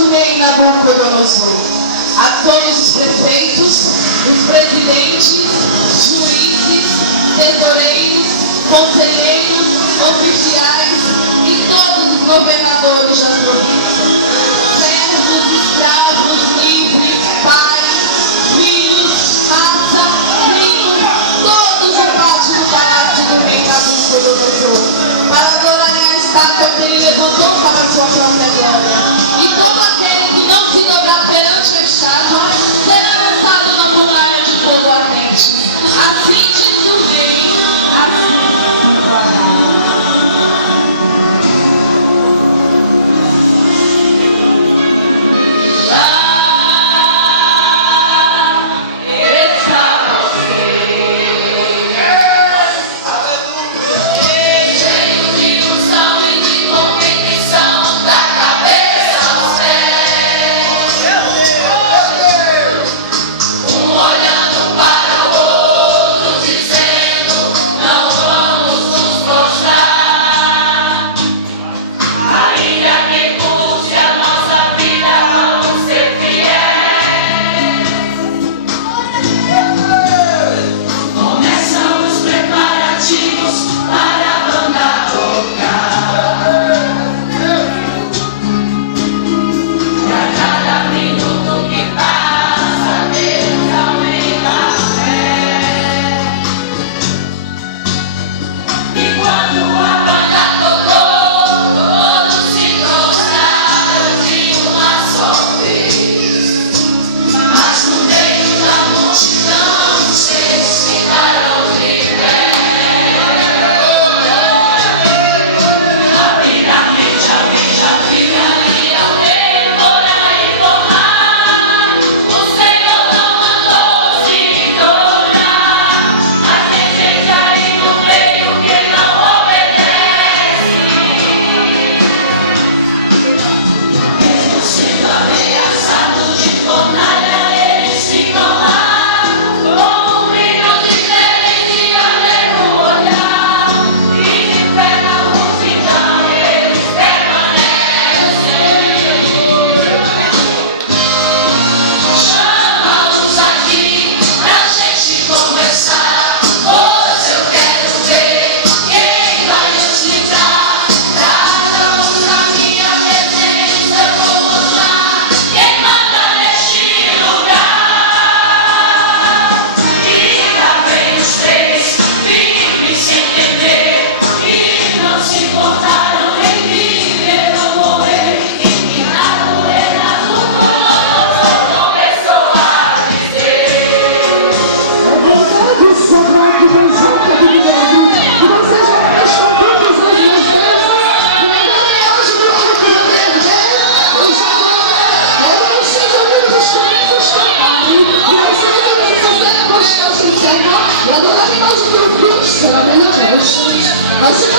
nosso rei Nabucodonosor, a todos os prefeitos, os presidentes, juízes, tesoureiros, conselheiros, oficiais e todos os governadores da província, servos, escravos, livres, pais, filhos, raça, primos, todos o pátio do palácio do rei Nabucodonosor, para adorarem a estátua que ele levantou para a sua própria glória. E todo aquele que não se dobrar perante a estátua será lançado na fornalha de fogo ardente. Assim diz o rei, assim se fará. E adorar a imagem do Cristo, será bem na voz. Mas se